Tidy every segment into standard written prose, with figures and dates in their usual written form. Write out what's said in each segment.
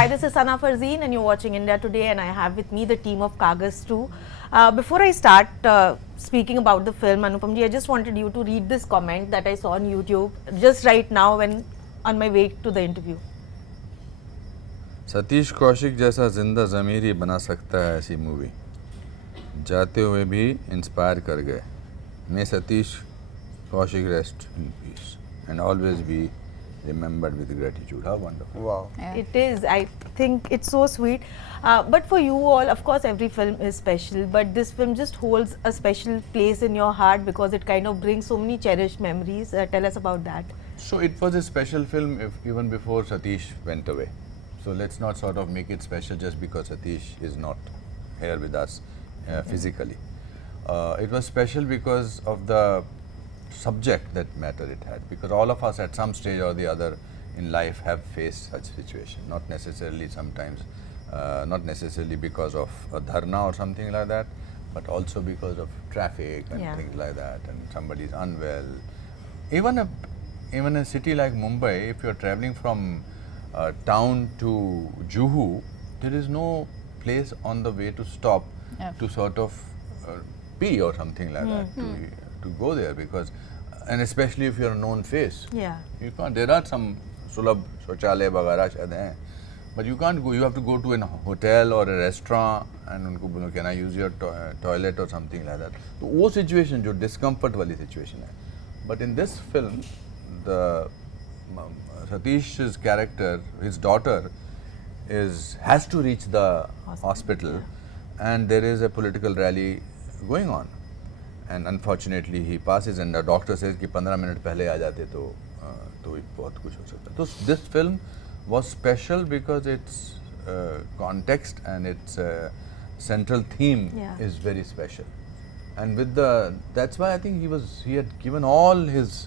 Hi, this is Farzeen and you're watching India Today, and I have with me the team of Kagaaz too. Before I start speaking about the film, Anupam ji, I just wanted you to read this comment that I saw on YouTube just right now when on my way to the interview. Satish Kaushik जैसा जिंदा ज़मीर ही बना सकता है ऐसी movie, जाते हुए भी inspire कर गए. May Satish Kaushik rest in peace and always be remembered with gratitude. How wonderful. Wow. Yeah. It is. I think it's so sweet. But for you all, of course, every film is special, but this film just holds a special place in your heart because it kind of brings so many cherished memories. Tell us about that. So it was a special film even before Satish went away. So let's not sort of make it special just because Satish is not here with us physically. It was special because of the subject that matter it had, because all of us at some stage or the other in life have faced such situation, not necessarily sometimes, not necessarily because of a dharna or something like that, but also because of traffic and things like that, and somebody is unwell. Even a city like Mumbai, if you're traveling from town to Juhu, there is no place on the way to stop to sort of pee or something like that, to go there, because, and especially if you're a known face, you can't. There are some sulabh shauchalay वगैरह शायद हैं, but you can't go. You have to go to a hotel or a restaurant and उनको बोलो can I use your toilet or something like that. तो वो situation जो discomfort वाली situation है. But in this film, the Satish's character, his daughter, has to reach the hospital, and there is a political rally going on, and unfortunately he passes, and the doctor says कि 15 minute पहले आ जाते तो बहुत कुछ हो सकता. So this film was special because its context and its central theme is very special, and with that's why I think he had given all his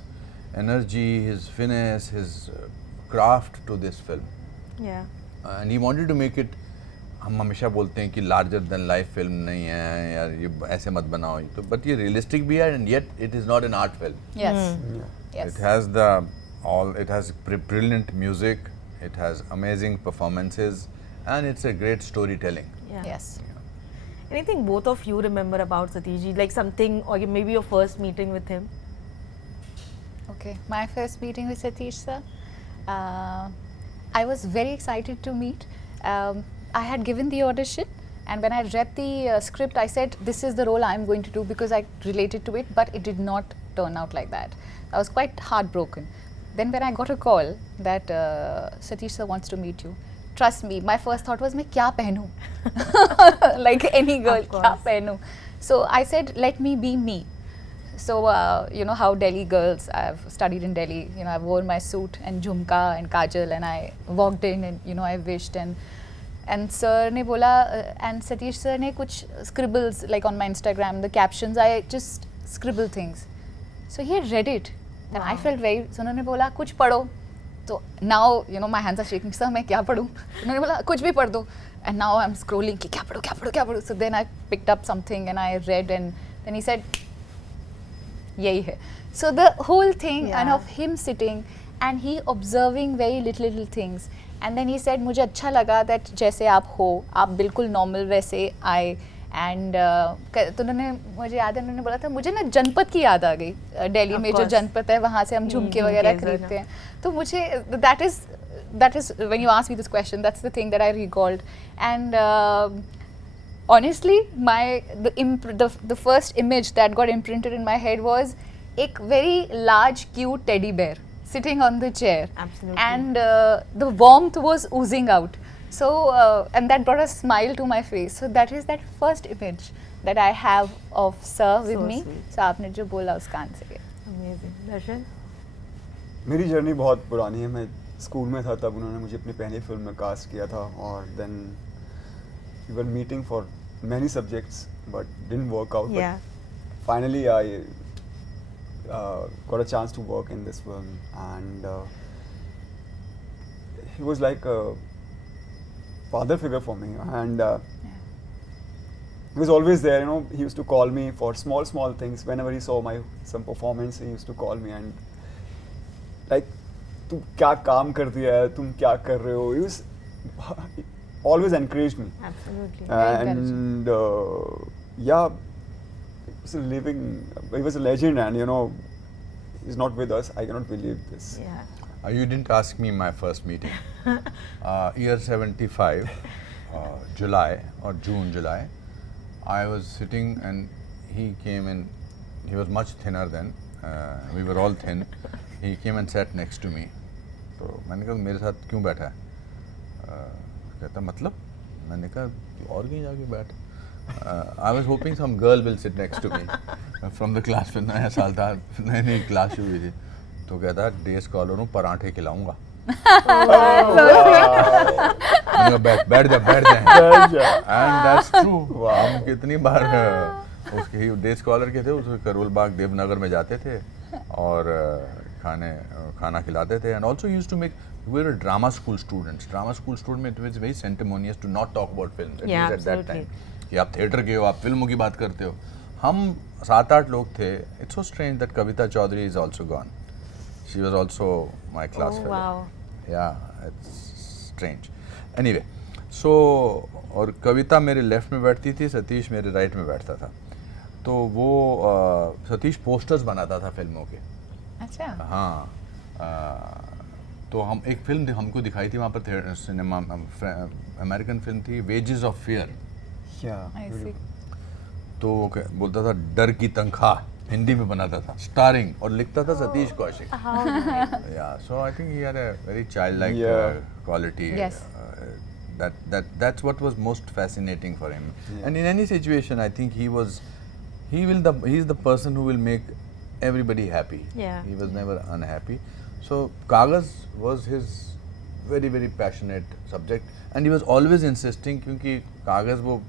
energy, his finesse, his craft to this film. And he wanted to make it. हम हमेशा बोलते हैं कि larger than life film नहीं है यार, ये ऐसे मत बनाओ, तो but ये realistic भी है, and yet it is not an art film. Yes. It has it has brilliant music, it has amazing performances, and it's a great storytelling. Yes. Anything both of you remember about Satish ji, like something, or maybe your first meeting with him? Okay, my first meeting with Satish sir, I was very excited to meet. I had given the audition, and when I read the script, I said this is the role I'm going to do because I related to it, but it did not turn out like that. I was quite heartbroken. Then when I got a call that Satish sir wants to meet you, trust me, my first thought was मैं क्या पहनूं? Like any girl, क्या पहनूं? So I said, let me be me. So you know how Delhi girls, I've studied in Delhi, you know, I wore my suit and jhumka and kajal, and I walked in and, you know, I wished, and sir ne bola, and Satish sir ne kuch scribbles like on my Instagram, the captions, I just scribble things. So he had read it, and I felt very, so उन्होंने बोला कुछ पढ़ो. So now, you know, my hands are shaking, sir मैं क्या पढ़ूं? उन्होंने बोला कुछ भी पढ़ दो. And now I'm scrolling कि क्या पढ़ूं. So then I picked up something and I read, and then he said यही है. So the whole thing and of him sitting and he observing very little things, and then he said मुझे अच्छा लगा that जैसे आप हो, आप बिल्कुल normal वैसे आए, and तो उन्होंने, मुझे याद है उन्होंने बोला था, मुझे ना जनपद की याद आ गई, दिल्ली में जो जनपद है वहाँ से हम झुमके वगैरह खरीदते हैं, तो मुझे that is when you asked me this question, that's the thing that I recalled. And honestly, the first image that got imprinted in my head was a very large cute teddy bear sitting on the chair. Absolutely. And the warmth was oozing out. So and that brought a smile to my face. So that is that first image that I have of sir with me. Sweet. So आपने जो बोला उसका answer है. Amazing. Darshan? मेरी journey बहुत पुरानी है. मैं स्कूल में था तब उन्होंने मुझे अपनी पहली फिल्म में कास्ट किया था, और then we were meeting for many subjects but didn't work out. Yeah. But finally I got a chance to work in this film, and he was like a father figure for me, and he was always there, you know. He used to call me for small things. Whenever he saw some performance, he used to call me and like, तुम क्या काम कर दिया है, तुम क्या कर रहे हो. He was always encouraged me. Absolutely. And yeah, he was a legend, and you know, he's not with us. I cannot believe this. Yeah. You didn't ask me my first meeting. Year 75, July or June, July. I was sitting and he came in. He was much thinner then. We were all thin. He came and sat next to me. तो मैंने कहा मेरे साथ क्यों बैठा है? कहता मतलब? मैंने कहा और कहीं जाके बैठ. I was hoping some girl will sit next to me from the class. फिर नया साल था, नई क्लास शुरू हुई थी. तो कहता डे स्कॉलर हूँ, पराठे खिलाऊंगा. बैठ जा. And that's true. हम कितनी बार उसके डे स्कॉलर के थे, उसके करोल बाग देवनगर में जाते थे और खाना खिलाते थे. And also used to make, we were drama school students. Drama school student में it was very ceremonious to not talk about film. Yeah, at that absolutely. time. कि आप थिएटर के हो, आप फिल्मों की बात करते हो. हम 7-8 लोग थे. It's so strange that Kavita Chaudhary is also gone. She was also my class fellow. Wow. Yeah, it's strange. Anyway, so और कविता मेरे लेफ्ट में बैठती थी, सतीश मेरे राइट में बैठता था. तो वो सतीश पोस्टर्स बनाता था फिल्मों के. अच्छा. हाँ. तो हम एक फिल्म हमको दिखाई थी वहाँ पर सिनेमा, अमेरिकन फिल्म थी, wages of fear. I see. तो वो बोलता था डर की तनख्वाह, हिंदी में बनाता था, स्टारिंग, और लिखता था Satish Kaushik. Yeah, so I think he had a very childlike quality. Yes. That's what was most fascinating for him. Yeah. And in any situation, I think he's the person who will make everybody happy. Yeah. He was never unhappy. So Kagaaz was his very very passionate subject, and he was always insisting, क्योंकि कागज वो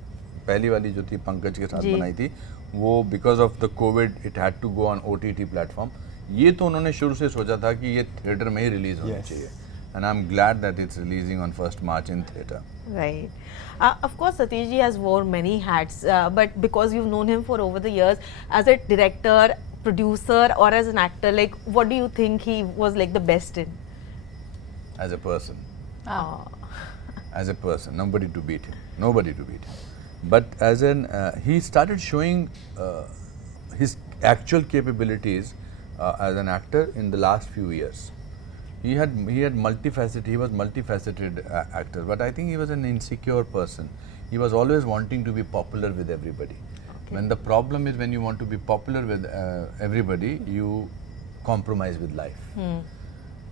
पहली वाली जो थी पंकज के साथ बनाई थी, वो because of the COVID it had to go on OTT platform. ये तो उन्होंने शुरू से सोचा था कि ये थिएटर में ही रिलीज होना चाहिए. And I'm glad that it's releasing on 1st March in theatre. Right. Of course, Satish ji has worn many hats, but because you've known him for over the years, as a director, producer, or as an actor, like, what do you think he was like the best in? As a person. Oh. As a person, nobody to beat him. Nobody to beat him. But as an, he started showing his actual capabilities as an actor in the last few years. He had multifaceted. He was multifaceted actor, but I think he was an insecure person. He was always wanting to be popular with everybody. Okay. When the problem is when you want to be popular with everybody, you compromise with life.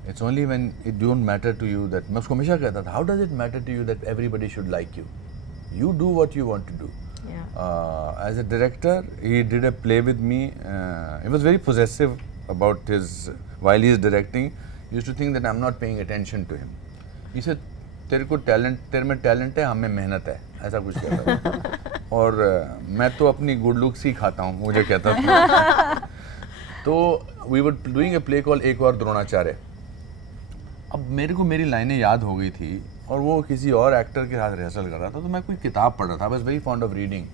It's only when it don't matter to you that. मैं उसको हमेशा कहता था, how does it matter to you that everybody should like you? You do what you want to do. Yeah. As a director, he did a play with me. He was very possessive about his, while he is directing, he used to think that I'm not paying attention to him. He said, तेरे में talent है, हमें मेहनत है, ऐसा कुछ कहता था. और मैं तो अपनी गुड लुक्स ही खाता हूँ, मुझे कहता था. तो we were doing a play called एक और द्रोणाचार्य. अब मेरे को मेरी लाइनें याद हो गई थी और वो किसी और एक्टर के साथ रिहर्सल कर रहा था, तो मैं कोई किताब पढ़ रहा था. I was very fond of reading.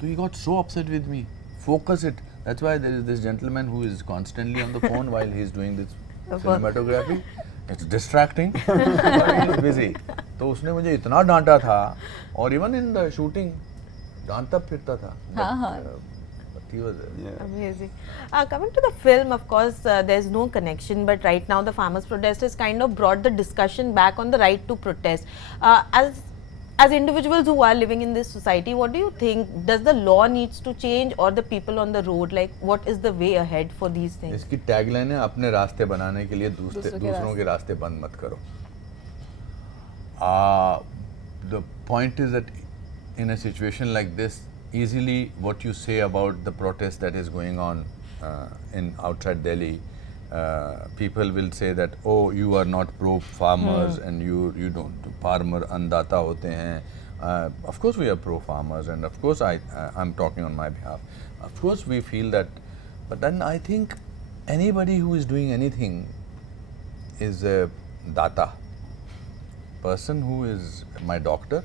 So he got so upset with me. Focus it. That's why there is this gentleman who is constantly on the phone while he is doing this cinematography. It's distracting, but he is busy. तो उसने मुझे इतना डांटा था, और even in the shooting डांटता फिरता था. He was amazing. Coming to the film, of course, there's no connection, but right now the farmers' protest has kind of brought the discussion back on the right to protest. As individuals who are living in this society, what do you think? Does the law needs to change, or the people on the road? Like, what is the way ahead for these things? इसकी tagline है, अपने रास्ते बनाने के लिए दूसरों के रास्ते बंद मत करो. The point is that in a situation like this, easily what you say about the protest that is going on in outside Delhi, people will say that, oh, you are not pro farmers and you don't, farmer andata hote hain. Of course we are pro farmers, and of course I'm talking on my behalf. Of course we feel that, but then I think anybody who is doing anything is a data. Person who is my doctor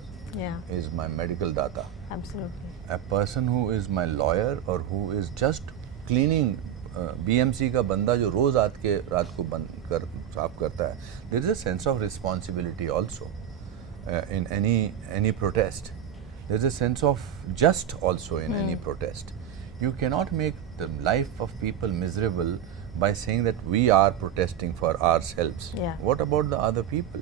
is my medical data. Absolutely. A person who is my lawyer or who is just cleaning, BMC का बंदा जो रोज रात को बंद कर साफ करता है, there is a sense of responsibility also. in any protest. There's a sense of just also in any protest. You cannot make the life of people miserable by saying that we are protesting for ourselves. Yeah. What about the other people?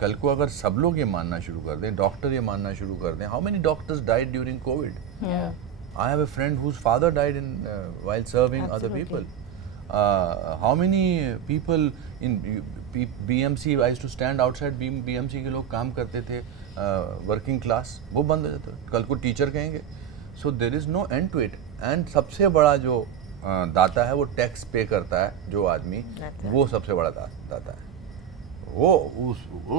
कल को अगर सब लोग ये मानना शुरू कर दें, डॉक्टर ये मानना शुरू कर दें, how many doctors died during COVID? Yeah. I have a friend whose father died while serving other people. How many people in BMC, I used to stand outside BMC के लोग काम करते थे, working class, वो बंद हो जाता है. कल को teacher कहेंगे. So there is no end to it. And सबसे बड़ा जो दाता है वो टैक्स पे करता है जो आदमी, वो सबसे बड़ा दाता है. वो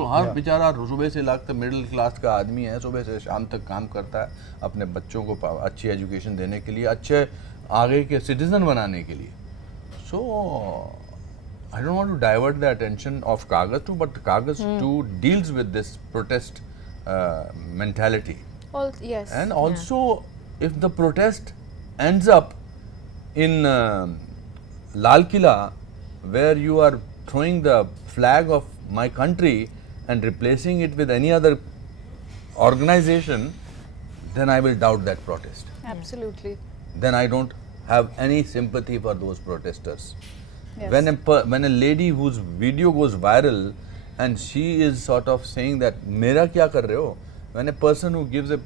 हर बेचारा सुबह से लगता मिडिल क्लास का आदमी है, सुबह से शाम तक काम करता है अपने बच्चों को अच्छी एजुकेशन देने के लिए, अच्छे आगे के सिटीजन बनाने के लिए. सो I don't want to divert the attention of Kagaaz 2, but Kagaaz 2 deals with this protest mentality. Yes. And also, if the protest ends up in Lal Killa, where you are throwing the flag of my country and replacing it with any other organization, then I will doubt that protest. Absolutely. Then I don't have any sympathy for those protesters. Yes. When a lady whose video goes viral and she is sort of saying that mera kya kar rahe ho, when a person who gives a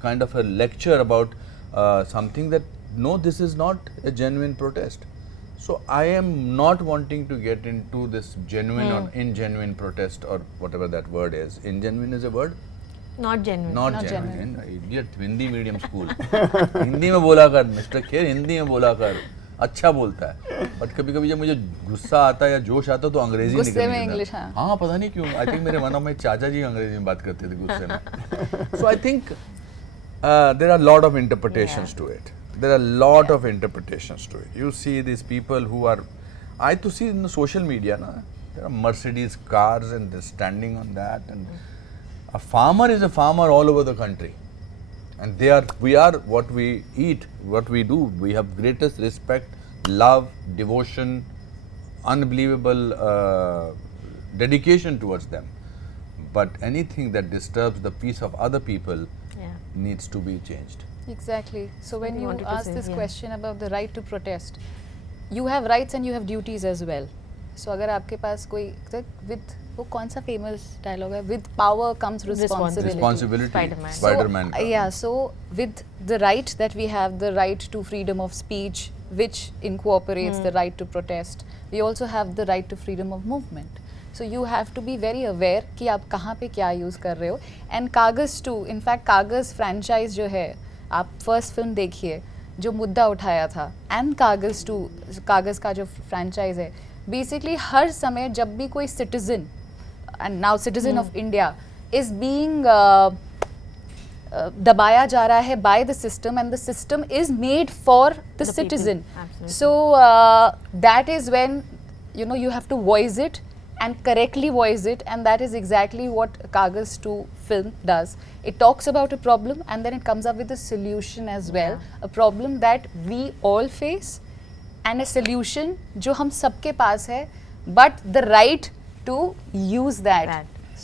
kind of a lecture about something that no, this is not a genuine protest. So I am not wanting to get into this genuine or ingenuine protest or whatever that word is. Ingenuine is a word? Not genuine. Not genuine. Idiot, Hindi medium school. Hindi में बोला कर, mister Kher Hindi में बोला कर, अच्छा बोलता है. But कभी-कभी जब मुझे गुस्सा आता है या जोश आता है तो अंग्रेजी निकलती है. गुस्से में इंग्लिश. हाँ, पता नहीं क्यों. I think मेरे one of my चाचा जी अंग्रेजी में बात करते थे गुस्से में. So I think there are a lot of interpretations to it. There are a lot of interpretations to it. You see these people who are, I to see in the social media, na, there are Mercedes cars and they're standing on that, and a farmer is a farmer all over the country, and we are what we eat, what we do. We have greatest respect, love, devotion, unbelievable dedication towards them. But anything that disturbs the peace of other people needs to be changed. Exactly. So when you wanted to ask say, this question about the right to protest, you have rights and you have duties as well. So अगर आपके पास कोई with वो कौन सा famous dialogue है, with power comes responsibility. Spider-Man. So with the right that we have, the right to freedom of speech, which incorporates the right to protest, we also have the right to freedom of movement. So you have to be very aware कि आप कहाँ पे क्या use कर रहे हो. And Kagaaz 2, in fact Kagaaz franchise जो है, आप फर्स्ट फिल्म देखिए जो मुद्दा उठाया था, एंड कागज़ 2, कागज़ का जो फ्रेंचाइज है, बेसिकली हर समय जब भी कोई citizen, and now citizen of India is being दबाया जा रहा है by the system, and the system is made for the citizen. So that is when you have to voice it and correctly voice it, and that is exactly what Kagaaz 2 film does. It talks about a problem and then it comes up with a solution as well, a problem that we all face and a solution जो हम सबके पास है, but the right to use that.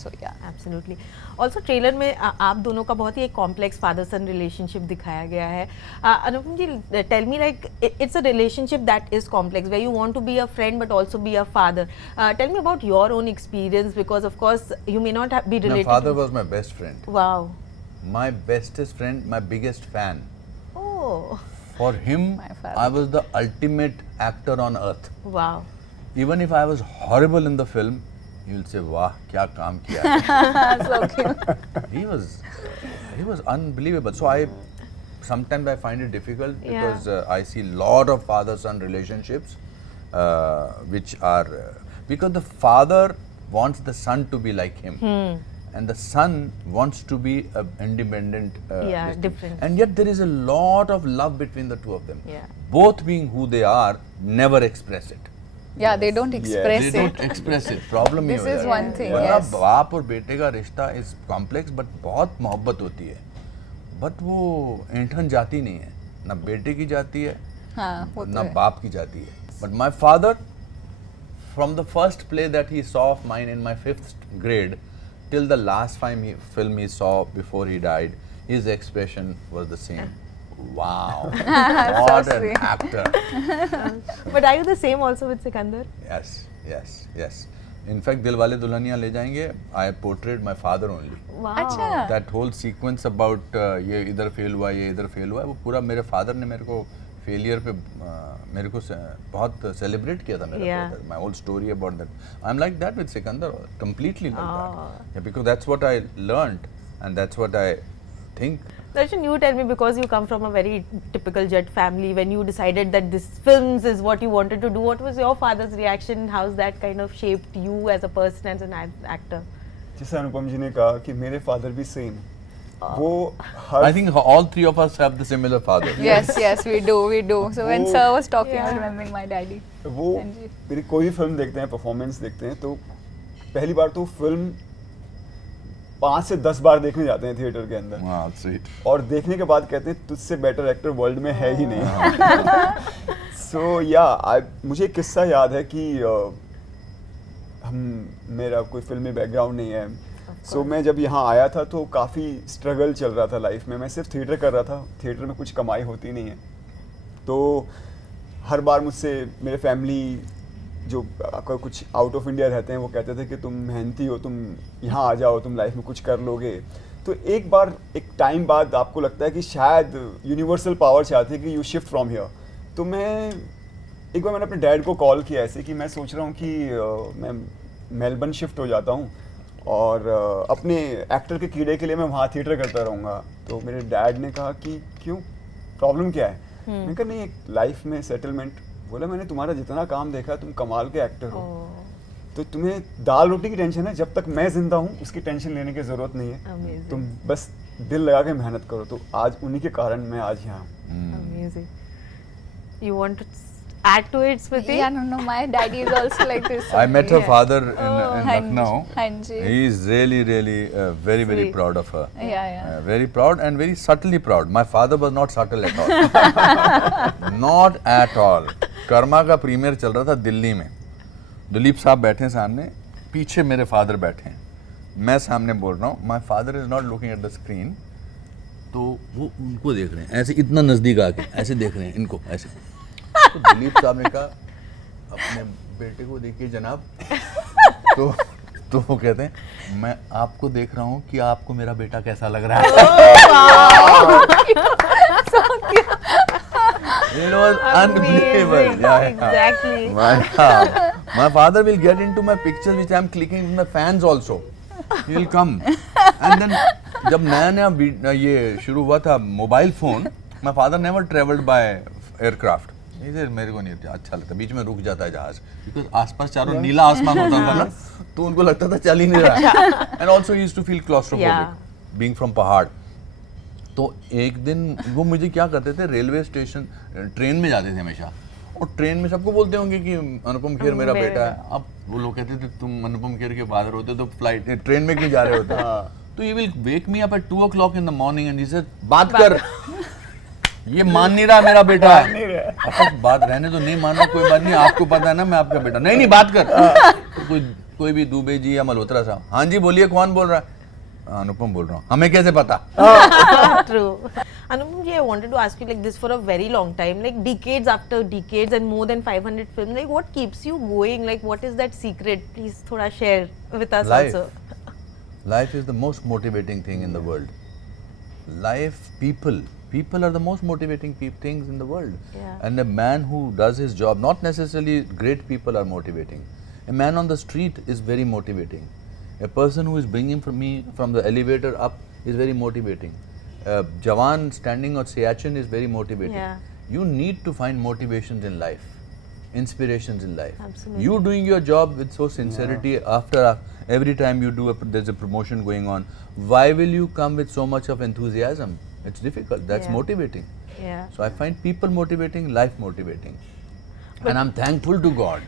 So yeah, absolutely. Also trailer में आप दोनों का बहुत ही एक कॉम्प्लेक्स फादर सन रिलेशनशिप दिखाया गया है. Anupam ji, tell me, like it's a relationship that is complex where you want to be a friend but also be a father. Tell me about your own experience, because of course you may not be related. My father was my best friend. Wow. My bestest friend, my biggest fan. Oh. For him, My father. I was the ultimate actor on earth. Wow. Even if I was horrible in the film, he will say, "Wah, kya kaam kiya hai." so cute. He was unbelievable. So sometimes I find it difficult because I see lot of father-son relationships which are because the father wants the son to be like him, and the son wants to be independent. Different. And yet there is a lot of love between the two of them. Yeah. Both being who they are, never express it. Yeah, they don't express They it. don't express it. Problem This is one thing. वरना Yes. बाप और बेटे का रिश्ता is complex but बहुत मोहब्बत होती है, बट वो ऐंठन जाती नहीं है, ना बेटे की जाती है हाँ, वो तो ना है. बाप की जाती है. But my father, from the first play that he saw of mine in my 5th grade, till the last film he saw before he died, his expression was the same. Wow, what an sweet. actor! But are you the same also with Sikandar? Yes, yes, yes. In fact, Dilwale Dulhaniya Le Jayenge, I portrayed my father only. Wow. अच्छा. That whole sequence about ये इधर fail हुआ, ये इधर fail हुआ, वो पूरा मेरे फादर ने मेरे को फेलियर पे मेरे को बहुत सेलिब्रेट किया था मेरा father. My whole story about that. I'm like that with Sikandar, completely like that. Yeah, because that's what I learned and that's what I think. Darshan, you tell me, because you come from a very typical Jet family, when you decided that this films is what you wanted to do, what was your father's reaction? How's that kind of shaped you as a person, as an actor? जैसे अनुपम जी ने कहा कि मेरे father भी same, वो हर I think all three of us have the similar father. Yes, yes, we do, we do. So when वो- sir was talking, I Yeah. was remembering my daddy. वो हाँ जी. मेरी कोई भी फिल्म देखते हैं, परफॉर्मेंस देखते हैं, तो पहली बार तो फिल्म 5 से 10 बार देखने जाते हैं थिएटर के अंदर, Wow, sweet. और देखने के बाद कहते हैं तुझसे बेटर एक्टर वर्ल्ड में है ही नहीं. सो या मुझे एक किस्सा याद है कि मेरा कोई फिल्मी बैकग्राउंड नहीं है. सो मैं जब यहाँ आया था तो काफ़ी स्ट्रगल चल रहा था लाइफ में. मैं सिर्फ थिएटर कर रहा था, थिएटर में कुछ कमाई होती नहीं है. तो हर बार मुझसे मेरे फैमिली जो अगर कुछ आउट ऑफ इंडिया रहते हैं वो कहते थे कि तुम मेहनती हो, तुम यहाँ आ जाओ, तुम लाइफ में कुछ कर लोगे. तो एक बार एक टाइम बाद आपको लगता है कि शायद यूनिवर्सल पावर चाहती है कि यू शिफ्ट फ्रॉम हियर. तो एक बार मैंने अपने डैड को कॉल किया ऐसे कि मैं सोच रहा हूँ कि मैं मेलबर्न शिफ्ट हो जाता हूँ और अपने एक्टर के कीड़े के लिए मैं वहाँ थिएटर करता रहूँगा. तो मेरे डैड ने कहा कि क्यों, प्रॉब्लम क्या है? मैंने कहा नहीं, एक लाइफ में सेटलमेंट. बोला मैंने तुम्हारा जितना काम देखा, तुम कमाल के एक्टर हो, तो तुम्हें दाल रोटी की टेंशन है, जब तक मैं जिंदा हूँ उसकी टेंशन लेने की ज़रूरत नहीं है. Amazing. तुम बस दिल लगा के मेहनत करो. तो आज उन्हीं के कारण मैं आज यहाँ हूँ. Amazing. You want to add to it, Smriti? Yeah, no, my daddy is also like this. I met her Yeah. father in हाँ Lucknow. जी, हाँ जी. He is really, really very, very Sweet. proud of her. Yeah, yeah. Very proud and very subtly proud. My father was not subtle at all. Not at all. Karma का premiere चल रहा था दिल्ली में. दिलीप साहब बैठे हैं सामने, पीछे मेरे फादर बैठे हैं, मैं सामने बोल रहा हूँ. My father is not looking at the screen. तो वो उनको देख रहे हैं ऐसे, इतना नज़दीक आके ऐसे देख रहे हैं इनको ऐसे. तो दिलीप साहब ने कहा अपने बेटे को देखिए जनाब. तो वो कहते हैं मैं आपको देख रहा हूँ कि आपको मेरा बेटा कैसा लग रहा है. It was unbelievable. Amazing. Yeah, Exactly. My father will get into my pictures which I am clicking with my fans also. He will come. And then जब नया ये शुरू हुआ था mobile phone, my father never traveled by aircraft. इधर मेरे को नहीं अच्छा लगता, बीच में रुक जाता है जहाज, क्योंकि आसपास चारों नीला आसमान होता था ना, तो उनको लगता था चल ही नहीं रहा. And also he used to feel claustrophobic, being from पहाड़. तो एक दिन वो मुझे क्या करते थे, रेलवे स्टेशन ट्रेन में जाते थे हमेशा, और ट्रेन में सबको बोलते होंगे कि अनुपम खेर मेरा बेटा है. अब वो लोग कहते थे तुम अनुपम खेर के फादर होते तो फ्लाइट ट्रेन में क्यों जा रहे होते. तो ये will wake me up at 2 o'clock in the morning and he said बात कर, ये मान नहीं रहा मेरा बेटा है. अब बात रहने तो नहीं मान रहा, कोई बात नहीं, आपको पता है ना मैं आपका बेटा. नहीं बात कर. तो कोई भी दुबे जी या मल्होत्रा साहब, हाँ जी बोलिए कौन बोल रहा है. अनुपम बोल रहा हूँ. हमें कैसे पता. True. Anupam ji, I wanted to ask you like this for a very long time, like decades after decades and more than 500 films. Like what keeps you going? Like what is that secret? Please thoda share with us Life. also. Life is the most motivating thing in the world. Life, people are the most motivating things in the world. Yeah. And a man who does his job, not necessarily great people are motivating. A man on the street is very motivating. A person who is bringing from the elevator up is very motivating. Jawan standing on Siachen is very motivating. Yeah. You need to find motivations in life, inspirations in life. Absolutely. You doing your job with so sincerity after every time you do there's a promotion going on. Why will you come with so much of enthusiasm? It's difficult. That's Yeah. motivating. Yeah. So I find people motivating, life motivating. And I'm thankful to God.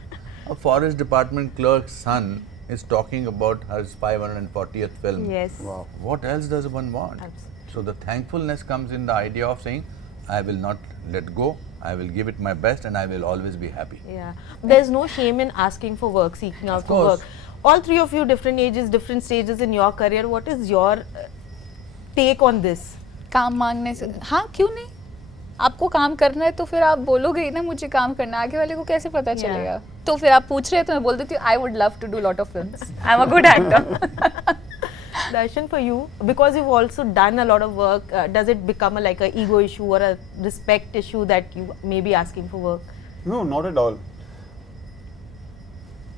A forest department clerk's son is talking about his 540th film. Yes. Wow. What else does one want? Absolutely. So the thankfulness comes in the idea of saying, I will not let go, I will give it my best and I will always be happy. Yeah. There's no shame in asking for work, seeking out for course. work. all three of you, different ages, different stages in your career. What is your take on this? काम मांगने से, हाँ क्यों नहीं, आपको काम करना है तो फिर आप बोलोगे ही ना मुझे काम करना है, आगे वाले को कैसे पता चलेगा? तो फिर आप पूछ रहे हैं तो मैं बोल देती हूँ I would love to do lot of films. I'm a good actor. Darshan, for you, because you've also done a lot of work, does it become like a ego issue or a respect issue that you may be asking for work? No, not at all.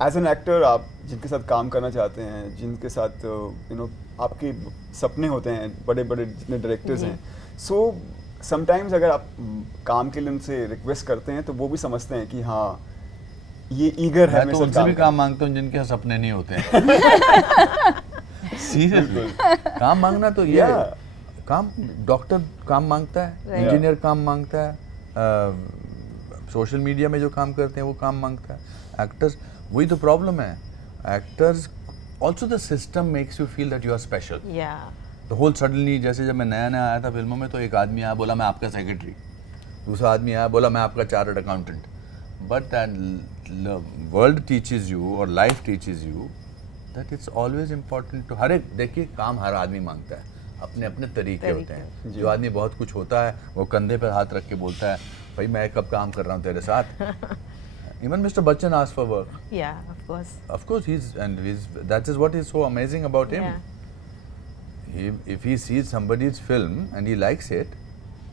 As an actor, आप जिनके साथ काम करना चाहते हैं, जिनके साथ आपके सपने होते हैं, बड़े बड़े जितने डायरेक्टर्स हैं, so sometimes अगर आप काम के लिए उनसे रिक्वेस्ट करते हैं तो वो भी समझते हैं कि हाँ ये ईगर है मैं तो उनसे भी काम मांगता हूँ जिनके सपने नहीं होते हैं। सीरियसली काम मांगना तो ये काम, डॉक्टर काम मांगता है, इंजीनियर काम मांगता है, सोशल मीडिया में जो काम करते हैं वो काम मांगता है, एक्टर्स, वही तो प्रॉब्लम है। Actors also the system makes you feel that you are special. The whole suddenly, जैसे जब मैं नया नया आया था फिल्मों में तो एक आदमी आया बोला मैं आपका सेक्रेटरी, दूसरा आदमी आया बोला मैं आपका chartered accountant, but world teaches you और life teaches you that it's always important to, हर एक, देखिए काम हर आदमी मांगता है, अपने अपने तरीके होते हैं। जो आदमी बहुत कुछ होता है वो कंधे पर हाथ रख के बोलता है भाई मैं कब काम कर रहा हूँ तेरे साथ। Even Mr. Bachchan asked for work. Yeah, of course. Of course, that is what is so amazing about him. If he sees somebody's film and he likes it,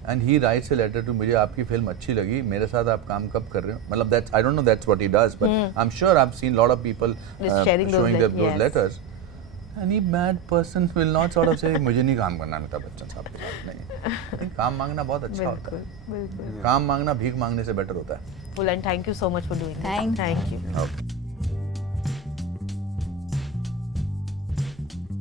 and he writes a letter to मुझे आपकी film अच्छी लगी, मेरे साथ आप काम कब कर रहे हो, मतलब that's, I don't know that's what he does, but I'm sure I've seen lot of people showing those letters. Any mad person will not sort of say मुझे नहीं काम करना अमिताभ बच्चन साहब के साथ, नहीं, काम मांगना बहुत अच्छा होता है, काम मांगना भीख मांगने से बेटर होता है। And thank you so much for doing this. Thank you. Thank you. Okay.